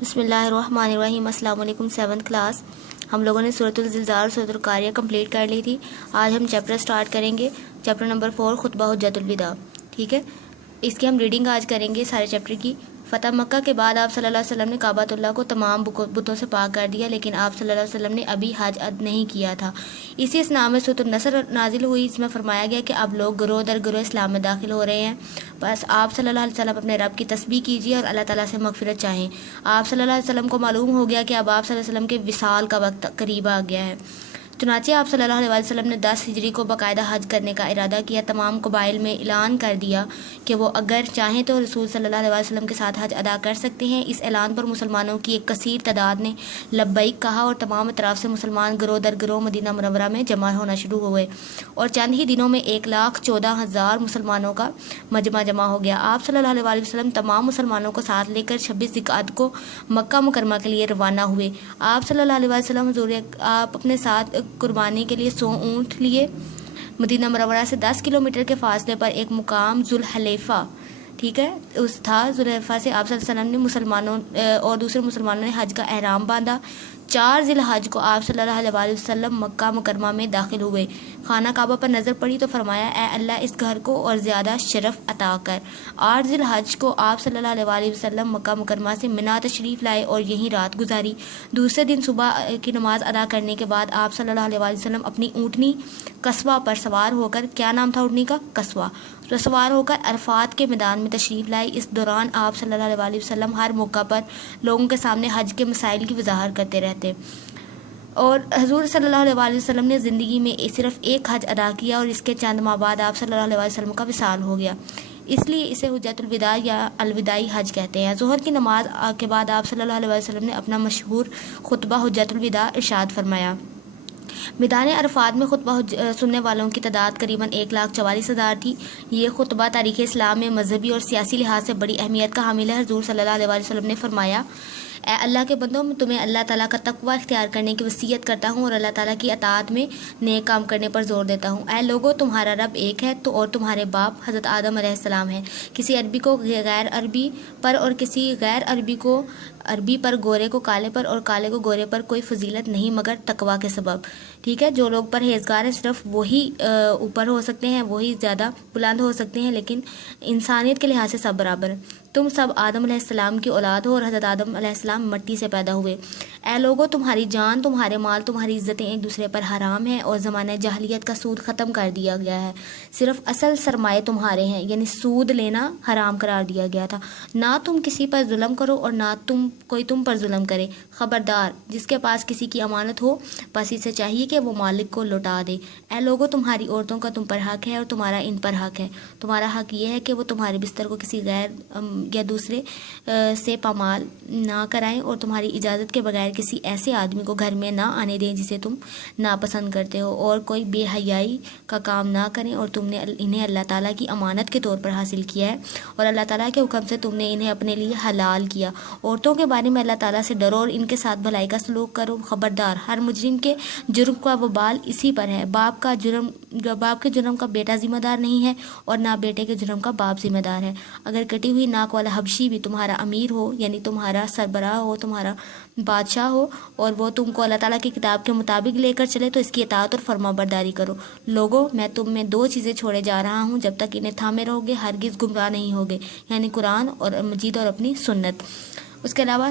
بسم اللہ الرحمن الرحیم۔ السلام علیکم۔ 7th کلاس ہم لوگوں نے سورۃ الزلزال اور سورۃ القاریہ کمپلیٹ کر لی تھی۔ آج ہم چیپٹر سٹارٹ کریں گے، چیپٹر نمبر 4 خطبہ حجۃ الوداع۔ ٹھیک ہے، اس کی ہم ریڈنگ آج کریں گے سارے چیپٹر کی۔ فتح مکہ کے بعد آپ صلی اللہ علیہ وسلم نے کعبۃ اللہ کو تمام بتوں سے پاک کر دیا، لیکن آپ صلی اللہ علیہ وسلم نے ابھی حج نہیں کیا تھا۔ اسی اسنا میں سورۃ النصر نازل ہوئی، اس میں فرمایا گیا کہ اب لوگ گروہ در گروہ اسلام میں داخل ہو رہے ہیں، بس آپ صلی اللہ علیہ وسلم اپنے رب کی تسبیح کیجیے اور اللہ تعالیٰ سے مغفرت چاہیں۔ آپ صلی اللہ علیہ وسلم کو معلوم ہو گیا کہ اب آپ صلی اللہ علیہ وسلم کے وصال کا وقت قریب آ گیا ہے، چنانچہ آپ صلی اللہ علیہ وسلم نے 10 ہجری کو باقاعدہ حج کرنے کا ارادہ کیا۔ تمام قبائل میں اعلان کر دیا کہ وہ اگر چاہیں تو رسول صلی اللہ علیہ وسلم کے ساتھ حج ادا کر سکتے ہیں۔ اس اعلان پر مسلمانوں کی ایک کثیر تعداد نے لبیک کہا اور تمام اطراف سے مسلمان گروہ در گروہ مدینہ منورہ میں جمع ہونا شروع ہوئے، اور چند ہی دنوں میں 1,14,000 مسلمانوں کا مجمع جمع ہو گیا۔ آپ صلی اللہ علیہ وسلم تمام مسلمانوں کو ساتھ لے کر 26 ذوالقعدہ کو مکہ مکرمہ کے لیے روانہ ہوئے۔ آپ صلی اللہ علیہ وسلم آپ اپنے ساتھ قربانی کے لیے 100 اونٹ لیے۔ مدینہ منورہ سے 10 کلومیٹر کے فاصلے پر ایک مقام ذوالحلیفہ، ٹھیک ہے، اس تھا ذوالحلیفہ سے آپ صلی اللہ علیہ وسلم نے مسلمانوں اور دوسرے مسلمانوں نے حج کا احرام باندھا۔ 4 ذی الحج کو آپ صلی اللہ علیہ وسلم مکہ مکرمہ میں داخل ہوئے۔ خانہ کعبہ پر نظر پڑی تو فرمایا، اے اللہ اس گھر کو اور زیادہ شرف عطا کر۔ 8 ذی الحج کو آپ صلی اللہ علیہ وسلم مکہ مکرمہ سے منی تشریف لائے اور یہیں رات گزاری۔ دوسرے دن صبح کی نماز ادا کرنے کے بعد آپ صلی اللہ علیہ وسلم اپنی اونٹنی قصوہ پر سوار ہو کر، کیا نام تھا اونٹنی کا؟ قصوہ، پر سوار ہو کر عرفات کے میدان میں تشریف لائے۔ اس دوران آپ صلی اللہ علیہ وسلم ہر موقع پر لوگوں کے سامنے حج کے مسائل کی وضاحت کرتے رہتے، اور حضور صلی اللہ علیہ وسلم نے زندگی میں صرف ایک حج ادا کیا اور اس کے چند ماہ بعد آپ صلی اللہ علیہ وسلم کا وصال ہو گیا، اس لیے اسے حجۃ الوداع یا الوداعی حج کہتے ہیں۔ ظہر کی نماز کے بعد آپ صلی اللہ علیہ وسلم نے اپنا مشہور خطبہ حجۃ الوداع ارشاد فرمایا۔ میدان عرفات میں خطبہ سننے والوں کی تعداد قریباً 1,44,000 تھی۔ یہ خطبہ تاریخ اسلام میں مذہبی اور سیاسی لحاظ سے بڑی اہمیت کا حامل ہے۔ حضور صلی اللہ علیہ وسلم نے فرمایا، اے اللہ کے بندوں، میں تمہیں اللہ تعالیٰ کا تقوی اختیار کرنے کی وصیت کرتا ہوں اور اللہ تعالیٰ کی اطاعت میں نیک کام کرنے پر زور دیتا ہوں۔ اے لوگو، تمہارا رب ایک ہے تو اور تمہارے باپ حضرت آدم علیہ السلام ہیں۔ کسی عربی کو غیر عربی پر اور کسی غیر عربی کو عربی پر، گورے کو کالے پر اور کالے کو گورے پر کوئی فضیلت نہیں مگر تقوی کے سبب۔ ٹھیک ہے، جو لوگ پرہیزگار ہیں صرف وہی اوپر ہو سکتے ہیں، وہی زیادہ بلند ہو سکتے ہیں، لیکن انسانیت کے لحاظ سے سب برابر ہیں۔ تم سب آدم علیہ السلام کی اولاد ہو اور حضرت آدم علیہ السلام مٹی سے پیدا ہوئے۔ اے لوگو، تمہاری جان، تمہارے مال، تمہاری عزتیں ایک دوسرے پر حرام ہیں اور زمانہ جاہلیت کا سود ختم کر دیا گیا ہے۔ صرف اصل سرمایے تمہارے ہیں، یعنی سود لینا حرام قرار دیا گیا تھا۔ نہ تم کسی پر ظلم کرو اور نہ کوئی تم پر ظلم کرے۔ خبردار، جس کے پاس کسی کی امانت ہو بس اسے چاہیے کہ وہ مالک کو لوٹا دے۔ اے لوگو، تمہاری عورتوں کا تم پر حق ہے اور تمہارا ان پر حق ہے۔ تمہارا حق یہ ہے کہ وہ تمہارے بستر کو کسی غیر یا دوسرے سے پامال نہ کرائیں اور تمہاری اجازت کے بغیر کسی ایسے آدمی کو گھر میں نہ آنے دیں جسے تم ناپسند کرتے ہو، اور کوئی بے حیائی کا کام نہ کریں، اور تم نے انہیں اللہ تعالیٰ کی امانت کے طور پر حاصل کیا ہے اور اللہ تعالیٰ کے حکم سے تم نے انہیں اپنے لیے حلال کیا۔ عورتوں کے بارے میں اللہ تعالیٰ سے ڈرو اور ان کے ساتھ بھلائی کا سلوک کرو۔ خبردار، ہر مجرم کے جرم کا وبال اسی پر ہے۔ باپ کے جرم کا بیٹا ذمہ دار نہیں ہے اور نہ بیٹے کے جرم کا باپ ذمہ دار ہے۔ اگر کٹی ہوئی ناک والا حبشی بھی تمہارا امیر ہو، یعنی تمہارا سربراہ ہو، تمہارا بادشاہ ہو، اور وہ تم کو اللہ تعالیٰ کی کتاب کے مطابق لے کر چلے تو اس کی اطاعت اور فرما برداری کرو۔ لوگو، میں تم میں 2 چیزیں چھوڑے جا رہا ہوں، جب تک انہیں تھامے رہو گے ہرگز گمراہ نہیں ہوگے، یعنی قرآن اور مجید اور اپنی سنت۔ اس کے علاوہ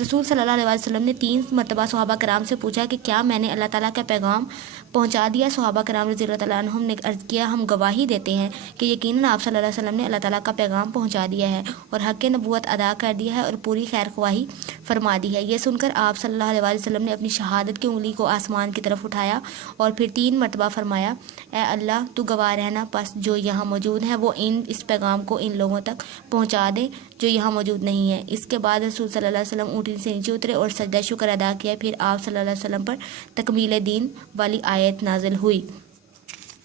رسول صلی اللہ علیہ وسلم نے 3 مرتبہ صحابہ کرام سے پوچھا کہ کیا میں نے اللہ تعالیٰ کا پیغام پہنچا دیا؟ صحابہ کرام رضی اللہ تعالیٰ عنہم نے عرض کیا، ہم گواہی دیتے ہیں کہ یقیناً آپ صلی اللہ علیہ وسلم نے اللہ تعالیٰ کا پیغام پہنچا دیا ہے اور حق نبوت ادا کر دیا ہے اور پوری خیر خواہی فرما دی ہے۔ یہ سن کر آپ صلی اللہ علیہ وسلم نے اپنی شہادت کی انگلی کو آسمان کی طرف اٹھایا اور پھر 3 مرتبہ فرمایا، اے اللہ، تو گواہ رہنا، پس جو یہاں موجود ہیں وہ اس پیغام کو ان لوگوں تک پہنچا دیں جو یہاں موجود نہیں ہیں۔ اس کے بعد رسول صلی اللہ علیہ وسلم اونٹنی سے نیچے اترے اور سجدہ شکر ادا کیا۔ پھر آپ صلی اللہ علیہ وسلم پر تکمیل دین والی آیت نازل ہوئی۔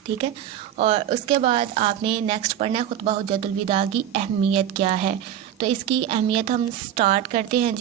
ٹھیک ہے، اور اس کے بعد آپ نے نیکسٹ پڑھنا ہے خطبہ حجۃ الوداع کی اہمیت کیا ہے۔ تو اس کی اہمیت ہم سٹارٹ کرتے ہیں۔